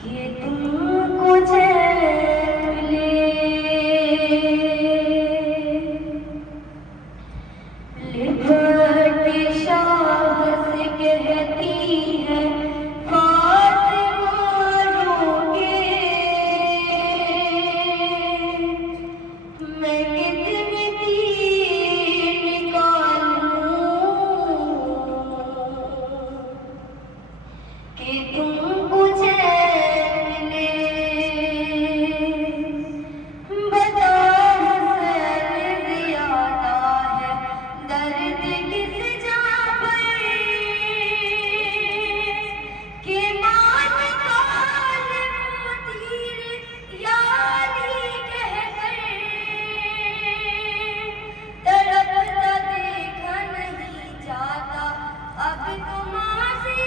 कि तुमको चैन लिपट शाह से कहती है फातिमा रोके मैं कितनी तीर निकालूं कि तुमको चैन बता हुसैन ज़ियादा है दर्द किस जां पर कि मान कालिम तीर यारी कहकर तड़पता देखा नहीं जाता अब तुमसे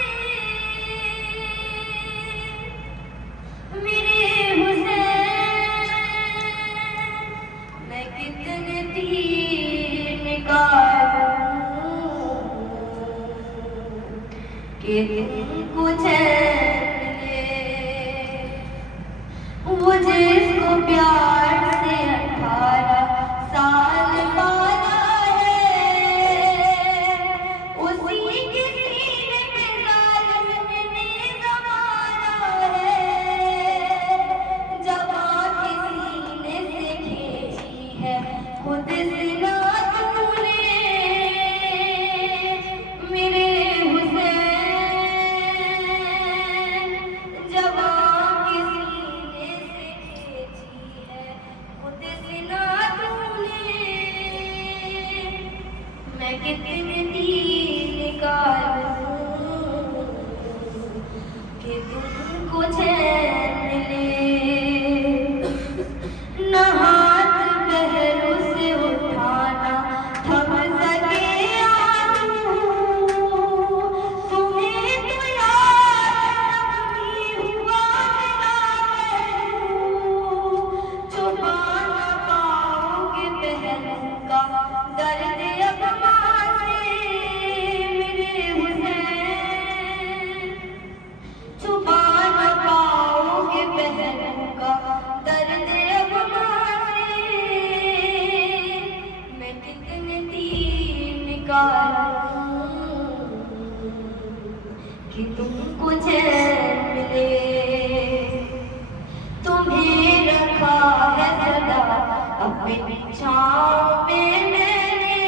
मेरे हुसैन। मैं कितने तीर निकालूं कि तुमको चैन वो जिसको प्यार से 18 साल पाला है उसी के सीने पे जालिम ने ज़माना है। जवां के सीने से खींची है खुद सिला तूने मेरे हुसैन। जवां के सीने से खींची है खुद सिला तूने। मैं कितने तीर निकालूं कि तुमको चैन ले। न हाथ पहलू से उठाना थम सके आंसू तुम्हें तो याद नहीं हुआ मेरा पहलू। छुपा न पाओगे पहलू का दर्द अब मां से देखा है सदा अपनी छाँव में मैंने,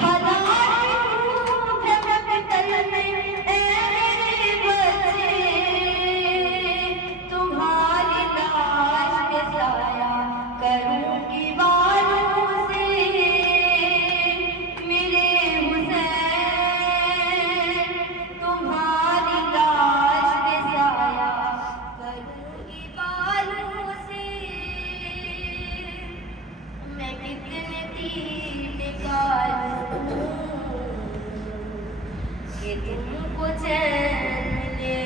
भला क्यों जगत तल में ऐ मेरे बच्चे, तुम्हारी लाश के साया करूँगी बालों से, मेरे हुसैन तुम्हारी लाश के साया करूँगी बालों से। मैं कितने तीर निकालूं कि तुमको चैन मिले,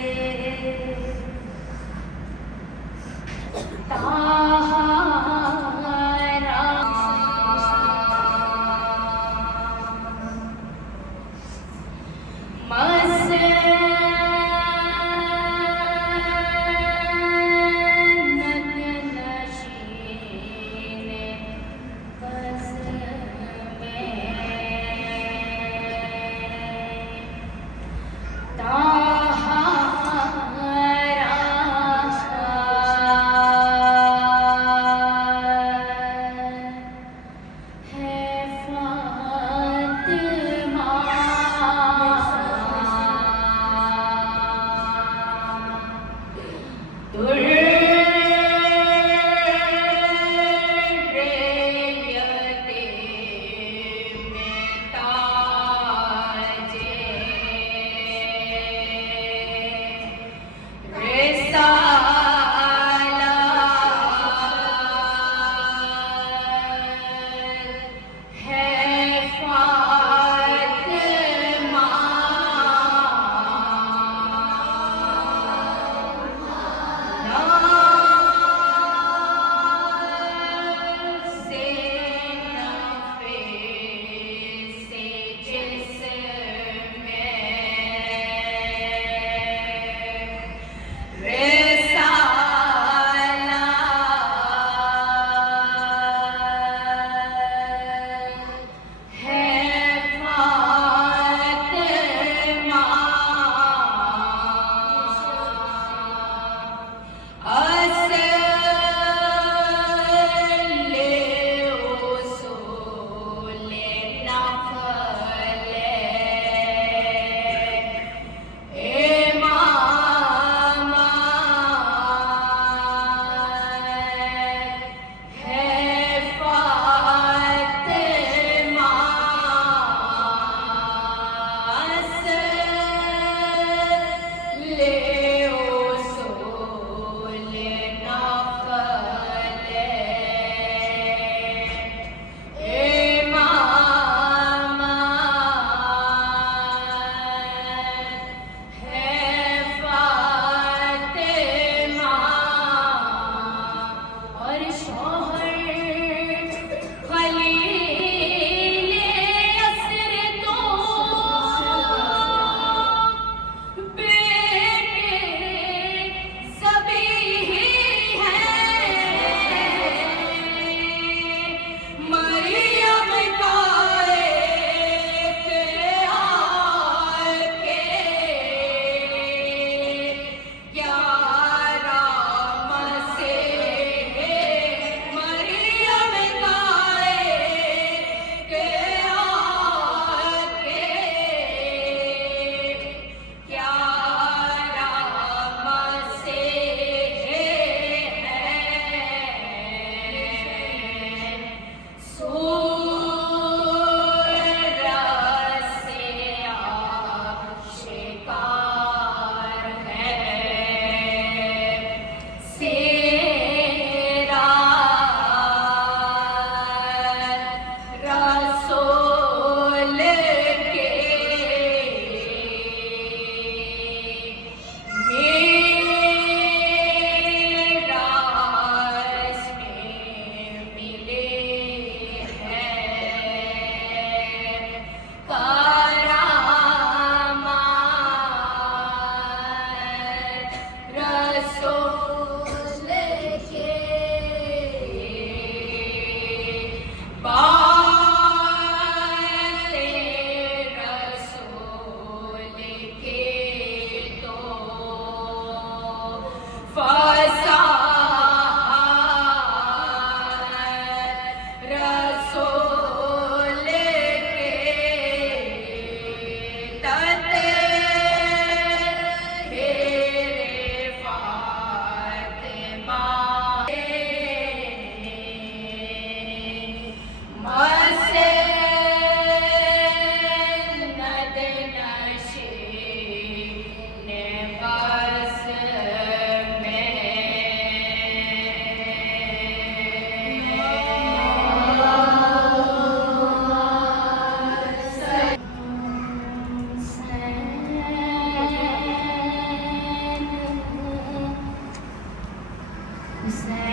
Yeah.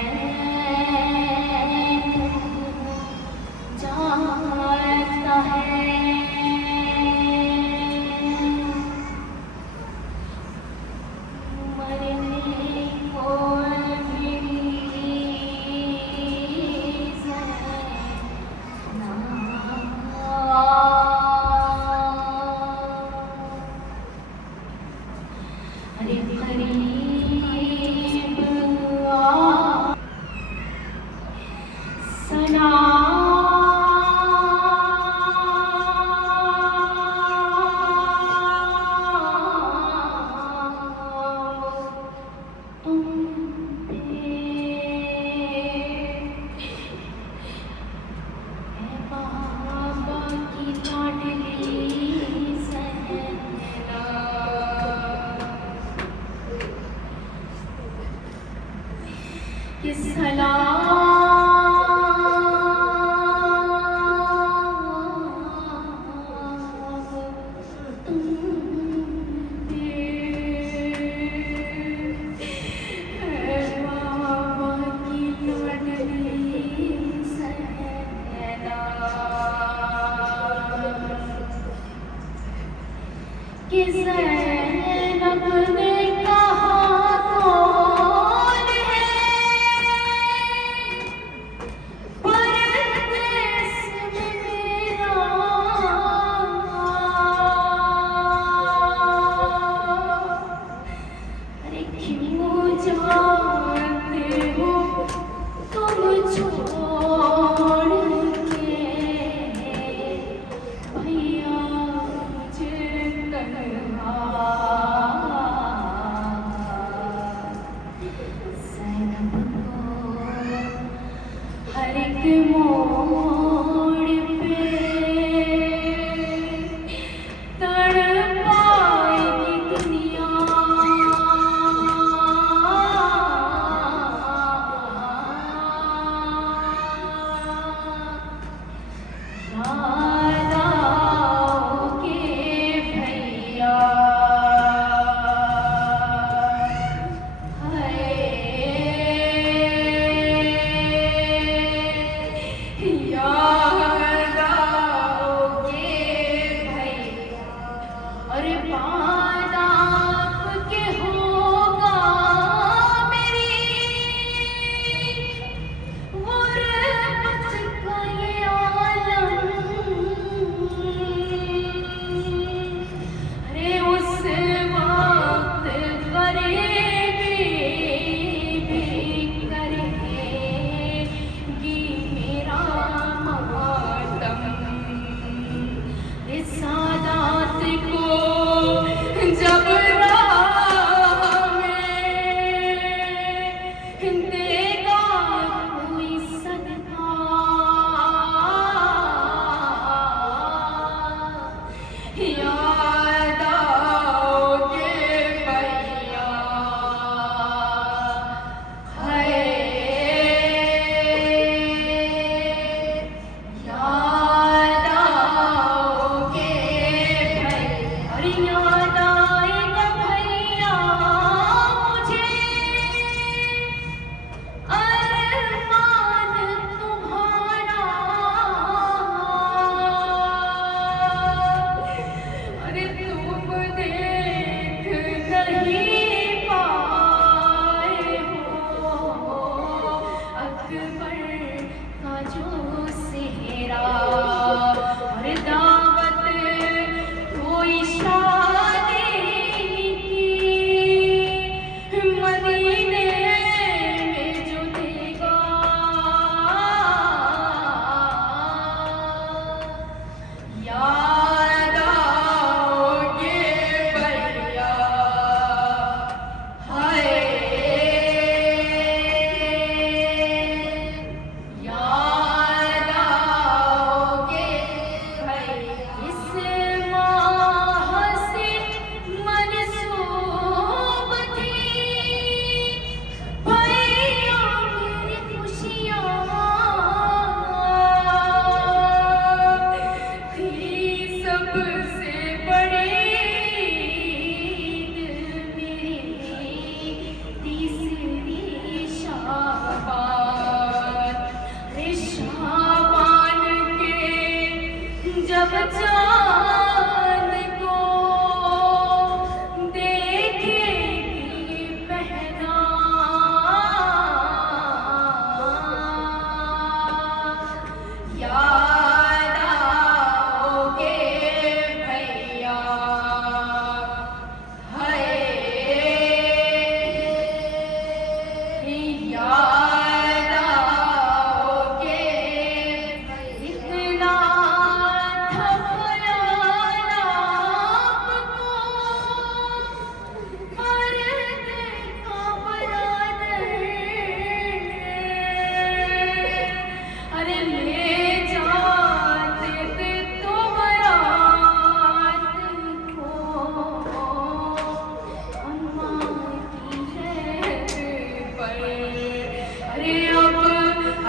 याद आओगे, इतना था ख्याल आपको, मर्द का बरादर, अरे ले जाते थे तुम रात को, अम्मा की है पर,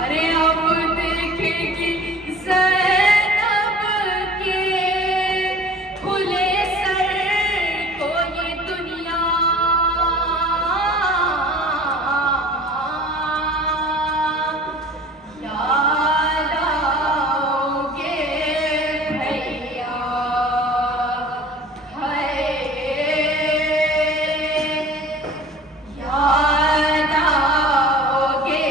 अरे अब देखेगी ज़ैनब के खुले सर को ये दुनिया, याद आओगे भैया, हाय याद आओगे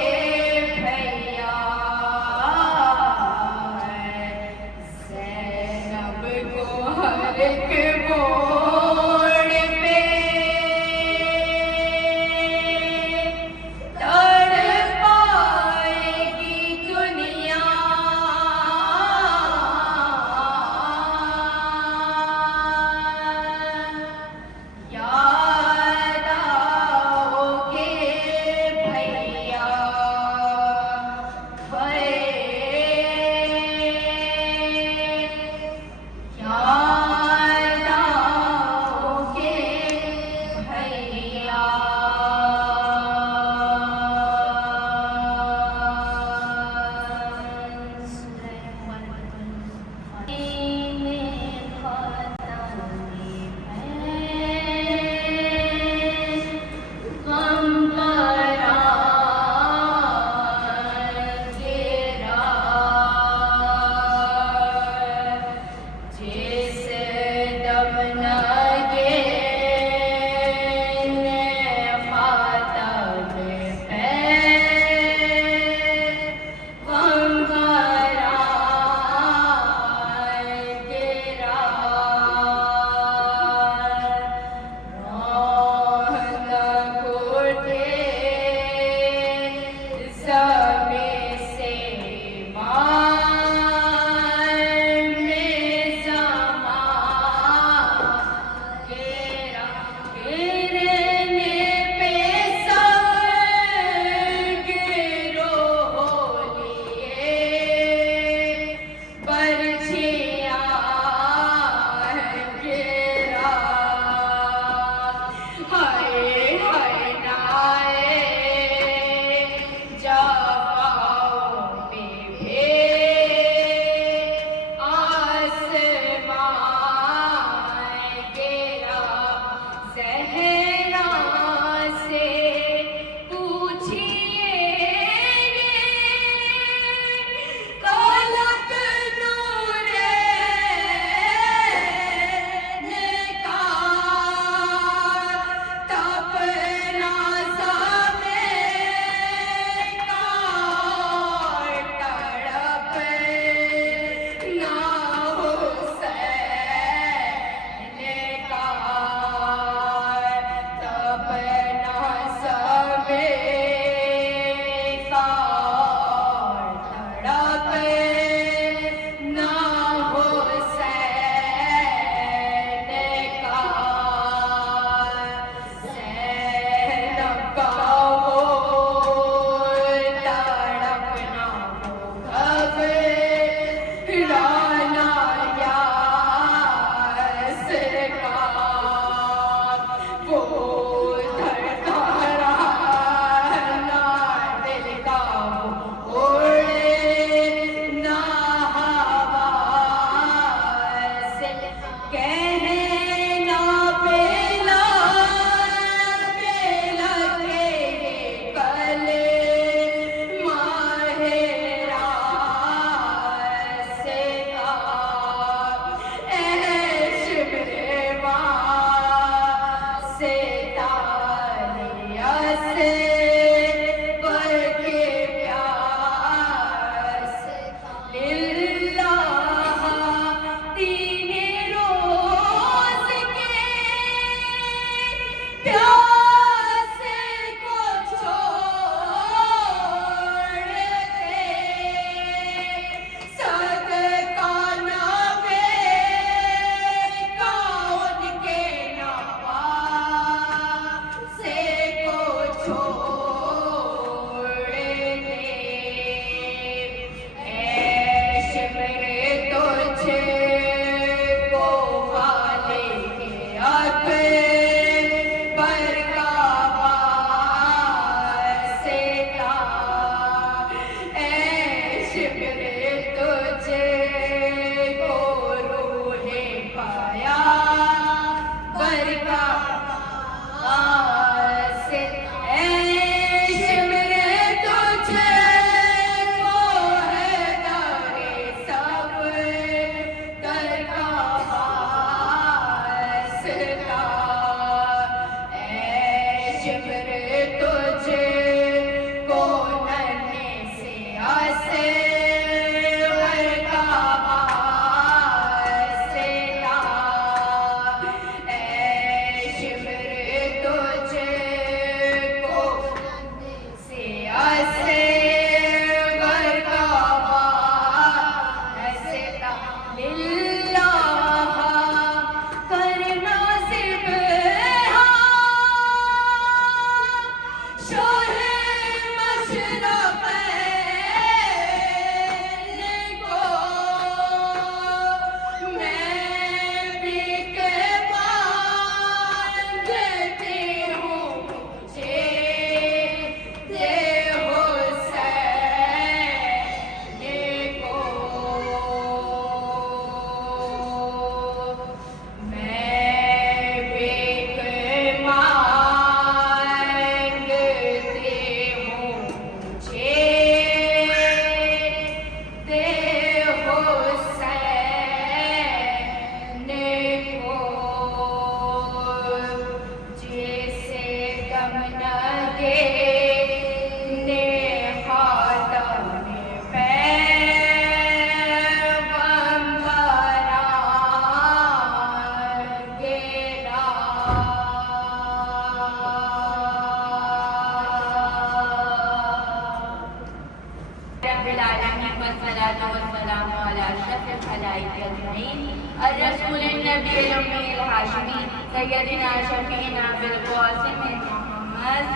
सैयदना शफीना बिल क़ासिम मोहम्मद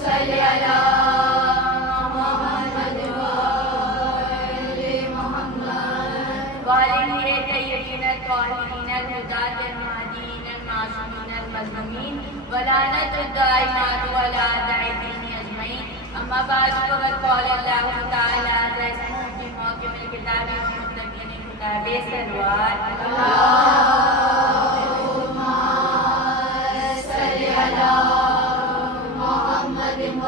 सल्लल्लाहु अलैहि वसल्लम वालिहि तय्यबीन ताहिरीन हुदात महदीन मासूमीन मज़लूमीन वलानतुद दाइमात वला दाइमीन अजमईन अम्मा बाद फ़क़द क़ाल अल्लाहु तआला रसूलुहु फी मौक़िमिल किताबि बेसरवार अल्लाहुम्मा सल्लि अला मुहम्मद व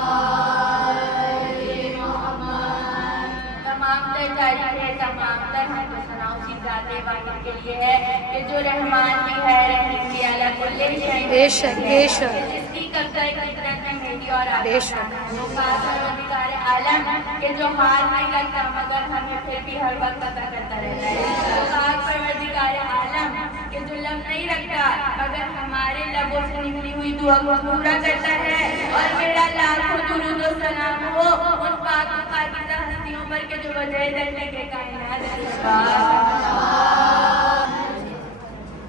आले मुहम्मद। तमाम तारीफ़ें तमाम हमको सना उसी ज़ाते वाहिद के लिए है कि जो रहमान की है रहीम की अला कुल्ली शै बेशक बेशक जिसकी कब्ज़ा कुदरत में मेरी और बेशक वो परवरदिगार आलम के जो हार नहीं लगता मगर हमें फिर भी हर वक्त अता करता रहता है। परवरदिगार आलम के जो लब नहीं रखता मगर हमारे लबों से निकली हुई दुआ को पूरा करता है। और मेरा लाखों दुरूद व सलाम हो उन पाक पाकीज़ा हस्तियों पर के जो वजह दर्द के कायनात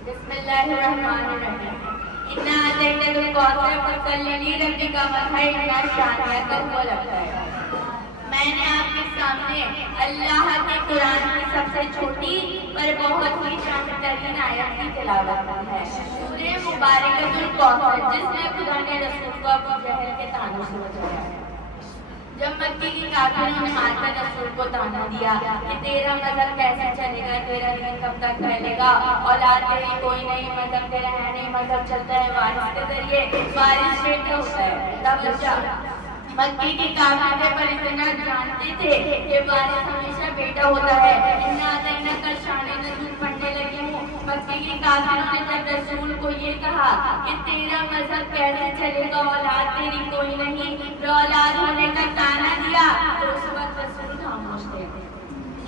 बिस्मिल्लाहिर्रहमानिर्रहीम इन्ना अतैनाकुल कौसर फसल्लि लिरब्बिका वन्हर इन्ना शानिअका हुवल अबतर। मैंने आपके सामने अल्लाह के कुरान की सबसे छोटी पर बहुत ही शानदार आयत की तिलावत की है। सूरे मुबारकतुल कौसर जिसमें खुदा ने रसूल को अबू जहल के ताने से बचाया। जब मक्के की काफिरों ने आकर रसूल को ताना दिया कि तेरा मजहब कैसे चलेगा, तेरा दीन कब तक फैलेगा, औलाद तेरी कोई नहीं, मजहब तेरा है नहीं, मजहब चलता है वारिस के जरिए, वारिस बेटा होता है तब बच्चा। मक्के की काफिर पर इतना जानते थे कि वारिस हमेशा बेटा होता है। इन्ना अतैनाका शान नज़ूल पढ़ने लगी हूँ। मक्के की काफिरों ने जब रसूल को ये कहा कि तेरा मजहब कैसे चलेगा, औलाद तेरी कोई नहीं, औलाद होने का ताना दिया, तो उस वक्त रसूल खामोश थे।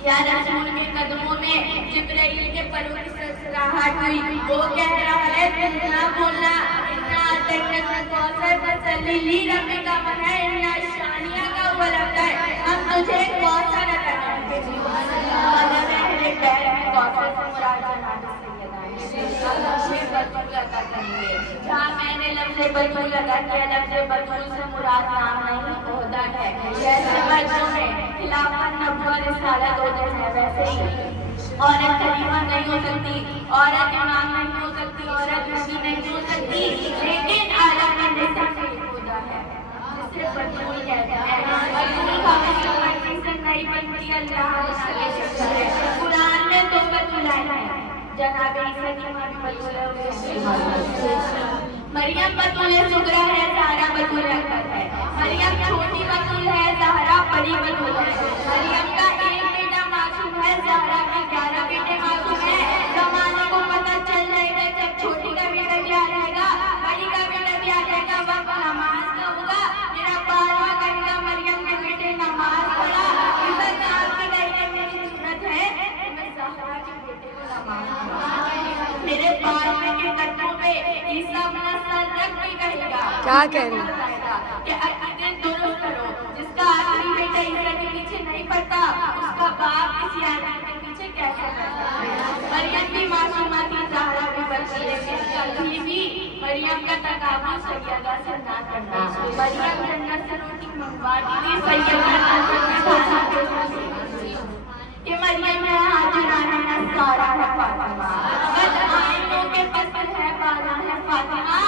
या रसूल के कदमों में जिब्राइल के परों की सरसराहट हुई। वो कह रहा है तुम ना बोलना, इन्ना अतैनाकुल कौसर फसल्लि लिरब्बिका वन्हर इन्ना शानिअका हुवल अबतर। हम तुझे कौसर अता करेंगे। अल्लाह मेरे पैर में कौसर से मुराद जनाब सैयदा है। लफ्ज़ बतूल अता करेंगे। जहाँ मैंने लफ्ज़ बतूल अता किया, लफ्ज़ बतूल से मुराद नाम नहीं ओहदा है। जैसे बच्चों में खिलाफत नबुव्वत रिसालत होते हैं वैसे ही औरत खलीफा नहीं हो सकती, औरत इमाम नहीं हो सकती, औरत नबी नहीं हो सकती, लेकिन आलम निसा से खुदा है जिसे बतूल कहते हैं। बतूल हमेशा मर्जी से नहीं बनती, अल्लाह है। कुरान में दो बतूलाएं हैं, जनाब ईसा की मां भी बतूल है, मरियम बतूल सुगरा है, ज़हरा बतूल अकबर है। मरियम छोटी बतूल है, ज़हरा बड़ी बतूल है। मरियम का एक बेटा मासूम है, ज़हरा के 11 बेटे मासूम है। ज़माने को पता चल जाएगा जब छोटी का बेटा भी आ जाएगा, बड़ी का बेटा भी आ जाएगा, वक्त नमाज का होगा। मेरा बारवा कहेगा मरियम के बेटे नमाज पढ़ा, इज्जत आपकी कहेगा मेरी सुन्नत है, मैं ज़हरा के बेटे को नमाज पढ़ा। मेरे बारवे के कदमों पे ईसा अपना सर रख के कहेगा क्या कह रही कि अकीदे दुरुस्त करो। जिसका आखिरी बेटा ईसा के पीछे नहीं पड़ता, उसका बाप किसी आदमी के पीछे कैसे पड़ता है। मरियम भी मासूमा थी, ज़हरा भी बच्ची, लेकिन कभी भी मरियम का तकाबुल सैयदा से ना करना। मरियम जन्नत से रोटी मंगवाती थी, सैयदा ये मरियम है हाजिराना नसारा है फातिमा, बस आइनों के पत्थर है बाला है फातिमा,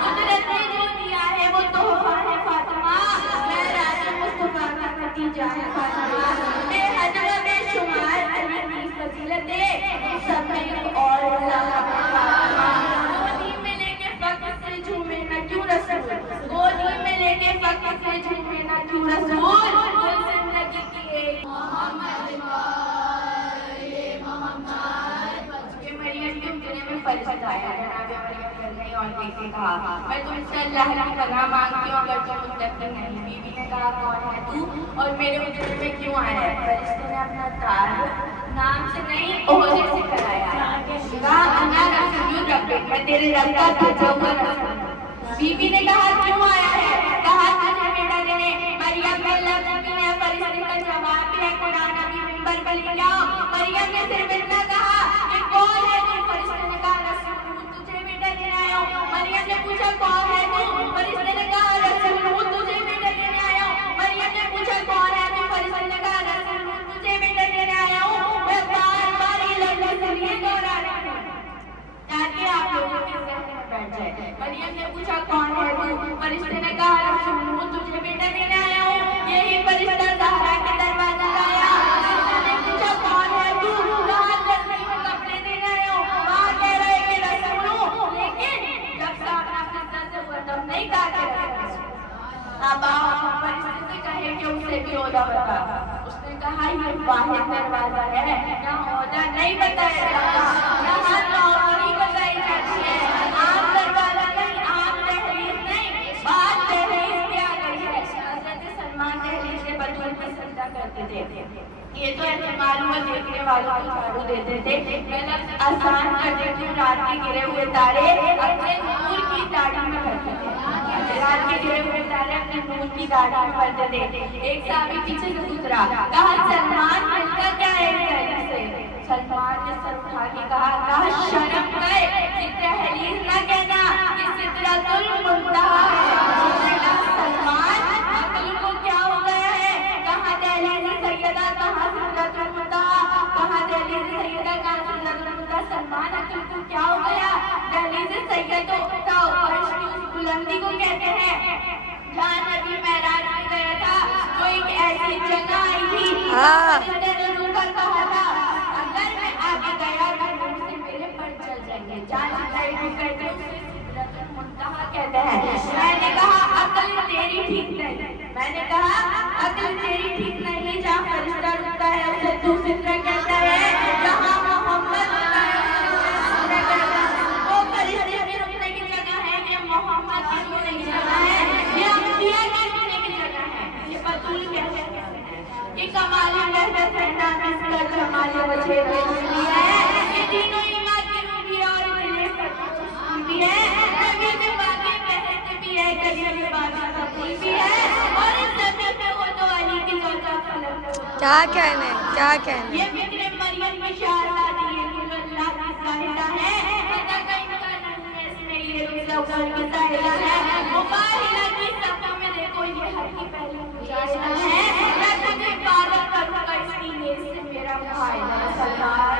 कुदरत ने जो दिया है वो तोहफा है फातिमा, मैं राजा मुस्तफा का नतीजा है फातिमा, बेहद व बेशुमार अली की फजीलतें सब में और गोदी में लेके फख्र से झूमे ना क्यों रसूल, गोदी में लेके फख्र से झूमे ना क्यों रसूल, जिंदगी की एक फरिश्ता आया जनाब मरियम करने और देखे कहा मैं तुमसे अल्लाह की पनाह मांगती हूँ अगर तुम मुत्तकी नहीं। बीवी ने कहा कौन है तू और मेरे उजड़े में क्यों आया है? फरिश्ते ने अपना ताल्लुक नाम से नहीं ओहदे से कराया, कहा अन्ना रसूल रब्बिक, मैं तेरे रब का भेजा हुआ रसूल। बीवी ने कहा क्यों आया है? कहा तुझे बेटा देने। मरियम ने फरिश्ते का जवाब दिया, कुरान अभी मिंबर पर ले जाओ। मरियम ने सिर्फ इतना कहा कि कौन है तू? फरिश्ते ने कहा रसूल तुझे बेटा देने आया हूं। मरियम ने पूछा कौन है तू? फरिश्ते ने कहा रसूल तुझे बेटा देने आया हूं। मरियम ने पूछा कौन है तू? फरिश्ते ने कहा रसूल तुझे बेटा देने आया हूं। मैं बार-बार ये लफ्ज़ इसलिए दोहरा रही हूं ताकि आप लोगों के ज़हन में बैठ जाए। मरियम ने पूछा कौन है तू? फरिश्ते ने कहा रसूल तुझे बेटा देने आया हूं। यही फरिश्ता ज़हरा के दरवाजे आया। उसने पूछा कौन है तू? कहा गर्मी में कपड़े देने आया हूं। वहां कह रहे कि रसूल हूं, लेकिन जब सामना फिज़्ज़ा से हुआ तब नहीं कहा कि रसूल। अब आओ फरिश्ते से कहे कि उसे भी ओहदा बता। उसने कहा ये वाहिद दरवाजा है, यहाँ ओहदा नहीं बताया जाता, यहाँ नौकरी बताई जाती है। आम दरवाजा नहीं, आम दहलीज नहीं, बात दहलीज पे आ गई है। हज़रत सलमान दहलीज के बतूल पे सजदा करते थे। ये तो ऐसे मालूम है देखने वालों को झाड़ू देते थे। मैं आसान कर देती हूँ, रात के गिरे हुए तारे अपने नूर की दाढ़ी में भरते थे। रात के गिरे हुए तारे अपने नूर की दाढ़ी में भरते थे। एक साहबी पीछे से गुजरा, कहा सलमान मिलता क्या है से? सलमान ने सर उठा के कहा शर्म कर, तहलील न कहना, ये सिदरतुल मुंतहा है। सलमान अकल को क्या हो गया है? कहाँ दहलीज सैयदा, कहाँ सिदरतुल मुंतहा, कहाँ दहलीज सैयदा, कहाँ सिदरतुल मुंतहा। सलमान अकल को क्या हो गया? दहलीज सैयदा तो अर्श की उस बुलंदी को कहते हैं जहाँ नबी मेराज में गया था। वो एक ऐसी जगह आई थी मैंने रुका कहा था अगर मैं आगे गया तो मुझसे मेरे पर चल जाएंगे। जहाँ कहते हैं उसे सिदरतुल मुंतहा कहते हैं। मैंने कहा अकल तेरी ठीक नहीं, मैंने कहा अकल तेरी ठीक नहीं। जहाँ फरिश्ता रुकता है उसे तू सिदरा कहता है, जहाँ मोहम्मद रुकता है उसे कहता है। वो फरिश्ते की रुकने की जगह है, ये मोहम्मद की रुकने की जगह है, ये अंबिया की रुकने की जगह है। ये बतूल कहते हैं कि कमाल लहज़त है ना इसका जमाल वजह बेहुसनी है। ये तीनों ईमान की रूही और दिले भी है, नबी के बाकी बहन भी है, कलीम के बाकी कबूल भी है, और इस ज़मीन पे वो तो अली की ज़ौजा फलक। क्या कहने ये फिक्र मरियम की शहज़ादी है, अल्लाह की साहिदा है, पता कहीं का नहीं है इसमें, ये रुज़ा की साहिदा है। मुबाहिला की सफ़ा में देखो ये हर की पहली मुजाहिदा है। मैं तुझे इबादत करूँगा इसकी ये से मेरा मुआहिदा है। सरदार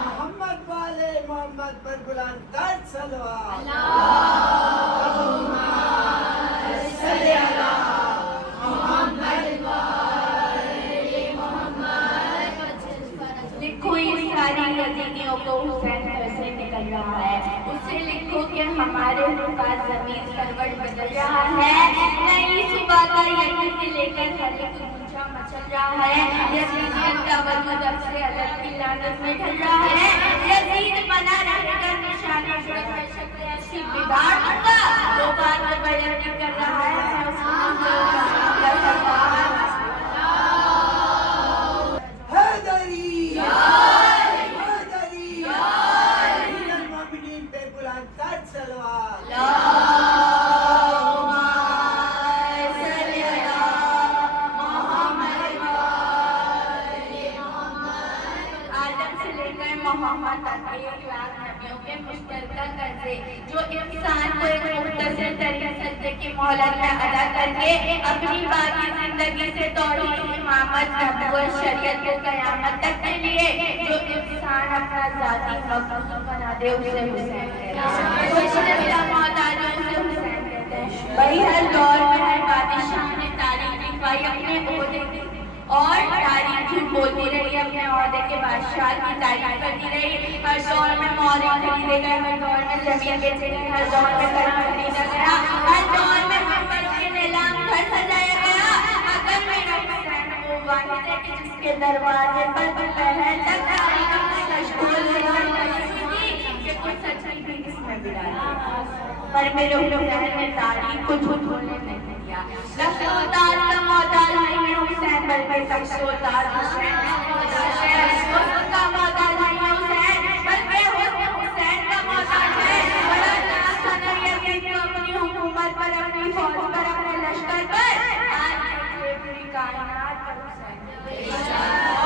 मोहम्मद वाले मोहम्मद पर बुलंद दर्द सलवात। लिखो इस सारी यजीदियों को हुसैन कैसे निकल रहा है। उससे लिखो कि हमारे पास जमीन करवट बदल रहा है। नई सुबह का यकीन लेकर हर एक ऊंचा मचल रहा है। यजीदियत का वजूद अब से अदब की लानत में ढल रहा है। यजीद बना रहेगा निशाना शुरू कर सकते हैं ऐसी बिगाड़ दूंगा। वो बात बयान नहीं कर रहा है उसको बुलंद तर सलवार। आदम से लेकर मोहम्मद तक 1 लाख नबियों के मुश्तरका कर्जे जो इंसान को एक मुख्तसर तरीके सजदे की मोहलत में अदा करके अपनी बाकी जिंदगी से तौहीद इमामत नबुव्वत शरीयत को क़यामत तक के लिए जो इंसान अपना ज़ाती मक़सूद बना दे उसे हुसैन कहते हैं। वही हर दौर में हर बादशाह ने तारीफ लिखवाई अपने ओहदे की और तारीफ झूठ बोलती रही, अपने ओहदे के बादशाह की तारीफ करती रही। हर दौर में मोहरे खरीदे गए, हर दौर में जमीन बेचे गए, हर दौर में कर्म खरीदा गया, हर दौर में मंबरों के नीलाम घर सजाया गया। अगर मेरा हुसैन वो वाहिद है कि जिसके दरवाजे पर पहले तक तारीफ से मशगूल थी कि कुछ सच्चाई भी इसमें मिला, पर मेरे हुसैन ने तारीफ को झूठ बोलने नहीं दिया। लफ्ज़-ओ-ताज का मोहताज नहीं है हुसैन, बल्कि लफ्ज़-ओ-ताज हुसैन का मोहताज है। हुस्न का मोहताज नहीं है हुसैन, बल्कि हुस्न हुसैन का मोहताज है। बड़ा नाज था नबी को अपनी हुकूमत पर, अपनी फौज पर, अपने लश्कर पर। आज देखिए पूरी कायनात पर हुसैन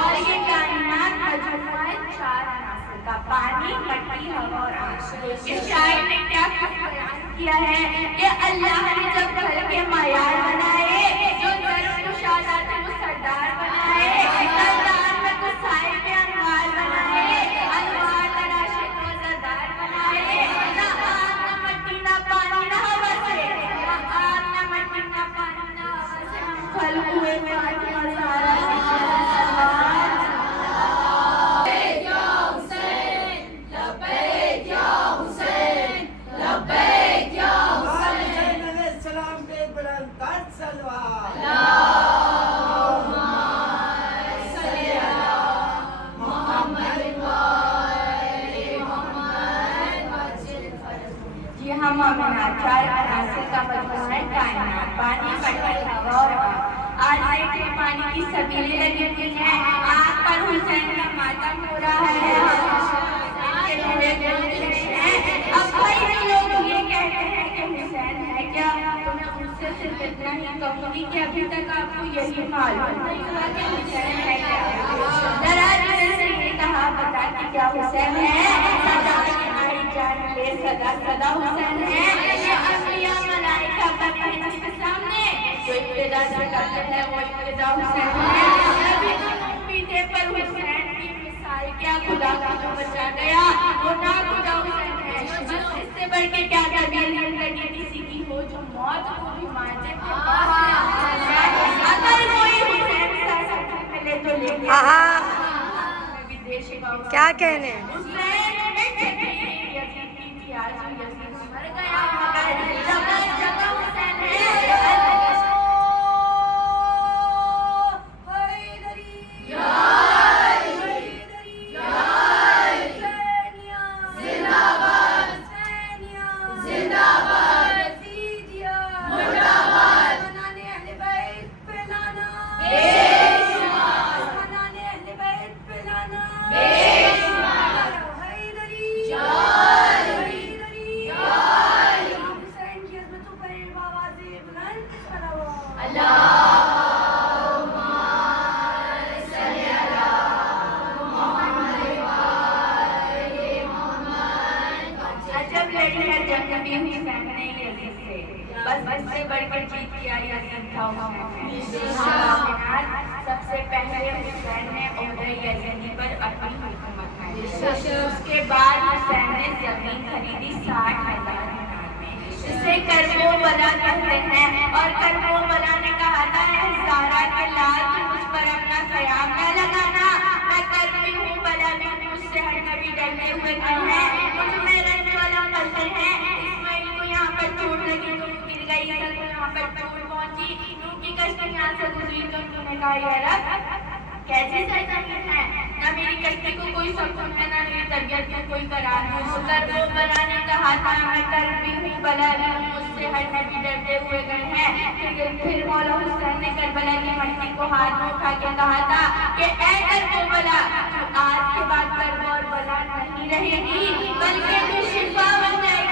और ये कायनात मजमूआ है 4 अनासर का, पानी, मिट्टी, हवा और आग। इस शायर ने क्या बयान किया है कि अल्लाह ने जब घर के मायार बनाए, जो दरकुशादा थे वो सरदार बनाए, सरदार में कुछ साहिब पे अनवार बनाए, अनवार तराशे को सरदार बनाए। ना आग ना मिट्टी ना पानी ना हवा से, ना आग ना मिट्टी ना पानी ना हवा से हम फल हुए फातिमा ज़हरा चार अनासर का मजमूआ है कायनात, पानी, मिट्टी, हवा और आग। आज देखिए पानी की सबीलें लगी हुई हैं, आग पर हुसैन का मातम हो रहा है। अब भाई लोग ये कहते हैं कि हुसैन है क्या, तो मैं उनसे सिर्फ इतना ही कहूँगी कि अभी तक आपको यही मालूम नहीं हुआ कि हुसैन है क्या। जरा से ये कहा बता कि क्या हुसैन है? सदा सदा हुसैन है। ये अंबिया मलाइका बैठे हैं जिसके सामने, जो इब्तिदा से करते हैं वो इब्तिदा हुसैन है। नबी के पीछे पर हुसैन की मिसाल क्या खुदा का जो बचा गया वो ना खुदा हुसैन है। इससे बढ़ के क्या तबीयत जिंदगी किसी की हो जो मौत को भी मानते हैं। अगर कोई हुसैन सा मिले तो लेके विदेशी क्या कहने सबसे पहले हुसैन ने ओहदे यज़ीदी पर अपनी हुकूमत कायम की। उसके बाद हुसैन ने जमीन खरीदी 60,000 दिनार में, जिसे करबो बला कहते हैं। और करबो बला ने कहा था ज़हरा के लाल मुझ पर अपना ख़याम न लगाना, मैं करबी हूँ बला भी मुझसे हर नबी डरते हुए गए हैं। मुझ में रहने वाला पलटन है, इस्माइल को यहाँ पर चोट लगी तो गिर गई, यहाँ पर चोट पहुंची, उनकी कश्ती यहाँ से गुजरी तो उन्होंने कहा यार कैसे सरजमीन है, ना मेरी कश्ती को कोई सुकून है, ना मेरी तबीयत को कोई करार है। करबो बला ने कहा था मैं करबी हूँ बला भी हूँ, मुझसे हर नबी डरते हुए गए हैं। फिर मौला हुसैन ने करबला की मट्टी को हाथ में उठा के कहा था कि ऐ करबो बला, आज के बाद करबो और बला नहीं रहेगी, बल्कि तू शिफा बन जाएगी।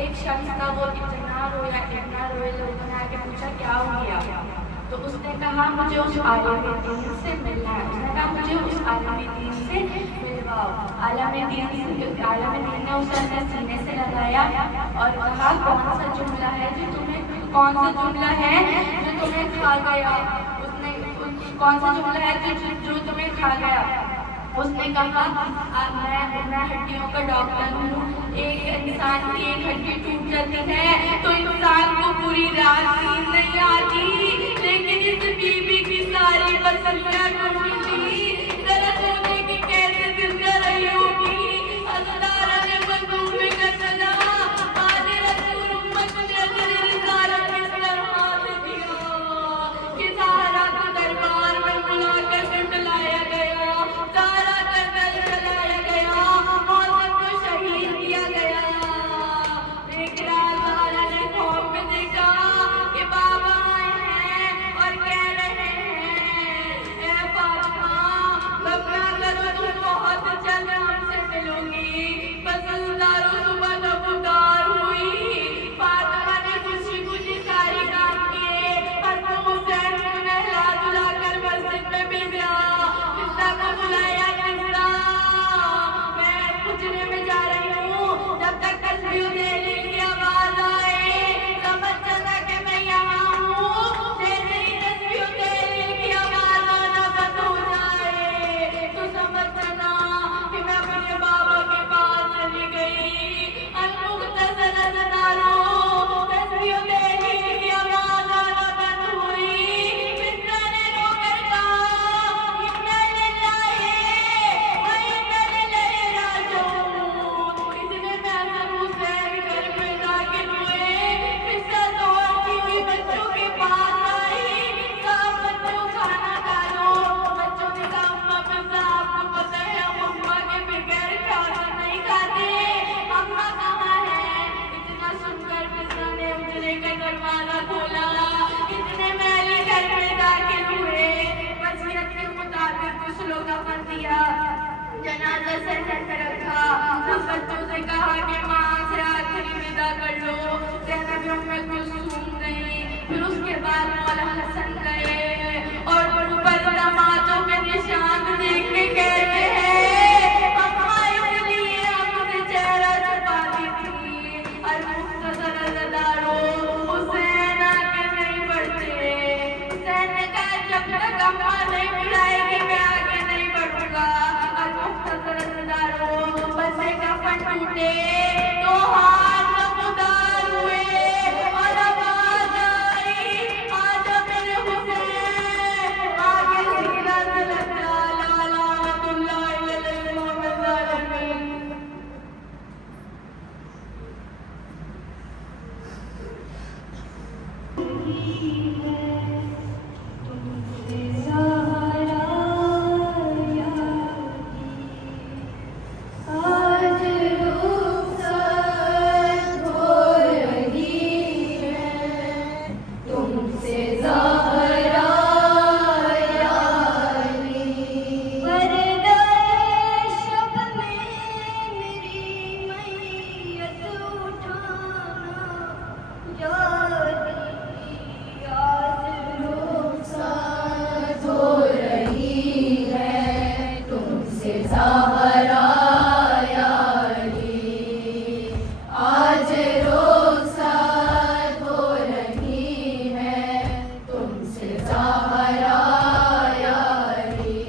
एक शख्स था, वो इतना रोया, लोगों ने आके पूछा क्या हो गया, तो उसने कहा मुझे उस आलम दीन से मिलना है। उसने कहा मुझे उस आलम दीन से मिलवाओ। आलम दीन ने उसे अपने सीने से लगाया और कहा कौन सा जुमला है जो तुम्हें खा गया। उसने कौन सा जुमला है जो तुम्हें खा गया। उसने कहा मैं हड्डियों का डॉक्टर हूँ, एक इंसान की एक हड्डी टूट जाती है तो इंसान को पूरी रात नींद नहीं आती, लेकिन इस बीबी की सारी बसलियाँ टूटी थी। जरा सोचे कि कैसे जिंदा रही होगी। अल्लाह ने बंदूक में कसना आधे रसूल उम्मत ने अजर रिसालत इस तरह से दिया कि सहारा को दरबार में बुलाकर झुठलाया गया, सारा कर्तल चलाया गया और सबको शहीद किया गया। एक रात सहारा ने ख्वाब में देखा कि बाबा आए हैं और कह रहे हैं ए फातिमा घबरा करो, तुम बहुत जल्द हमसे मिलोगी। बस हजारों सुबह नबूदार हुई। फातिमा ने खुशी सारी काम किए और हुसैन को नहला धुलाकर मस्जिद में भेजा। किस्सा को बुलाया, किस्सा मैं हुजरे में जा रही हूँ, जब तक तस्बीह देने की आवाज आए समझ जाना कि मैं यहाँ हूँ। जैसे ही तस्बीह देने की आवाज आना बंद हो जाए तो समझ जाना कि मैं अपने बाबा के पास चली गई। अनमुख्तसर नज़ारो तस्बीह देने की आवाज आना बंद हुई। मिस्र ने रोकर कहा इन्ना लिल्लाहि व इन्ना इलैहि राजिऊन। इतने में हसन हुसैन घर में दाखिल हुए। मिस्र दौड़ती हुई बच्चों के पास आई, कहा बच्चों खाना खा लो। बच्चों ने कहा अम्मा पिज़्ज़ा आपको पता है हम अम्मा के बगैर खाना नहीं खाते, अम्मा कहाँ है। इतना सुनकर पिज़्ज़ा ने हुजरे का दरवाजा खोला। इतने में अली घर में दाखिल हुए। वसीयत के मुताबिक कुछ लोग अपन दिया, जनाजा सर पर रखा। सब बच्चों से कहा कि माँ से आखिरी विदा कर लो। ज़ैनब उम्मे कुलसूम गई। फिर उसके बाद मौला हसन गए और ऊपर दामादों के निशान देख के कहते हैं अम्मा इसलिए अपने चेहरा छुपाती थी। और मुख्तसर नज़ारो हुसैन आगे नहीं बढ़ते। हुसैन ने कहा जब तक अम्मा नहीं बुलाएगी मैं आगे नहीं बढ़ूंगा। और मुख्तसर नज़ारो बसे कफन टूटे तो हाथ नमूदार हुए और आवाज आई आजा मेरे हुसैन। आगे सीना से लगा ला लानतुल्लाह अलैहि मोहम्मद ज़ालिमीन। आज रुखसत हो रही है तुमसे ज़हरा यारी। वरदाए शब में मेरी मैयत उठाना यारी। आज रुखसत हो रही है तुमसे ज़हरा यारी। आज रुखसत हो रही है तुमसे ज़हरा यारी।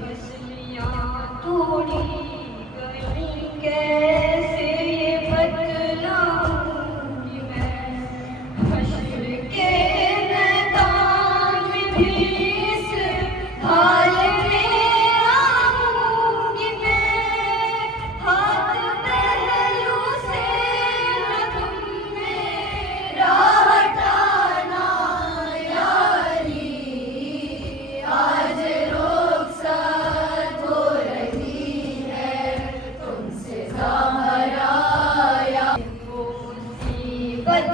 मछलियाँ तोड़ी गई कैसे ये बतलाऊंगी मैं। हश्र के मैदान में भी इस हाल में आऊंगी मैं। हाथ पहलू से न तुम मेरा हटाना यारी। आज रुखसत हो रही है तुमसे ज़हरा यारी। वो मुसीबत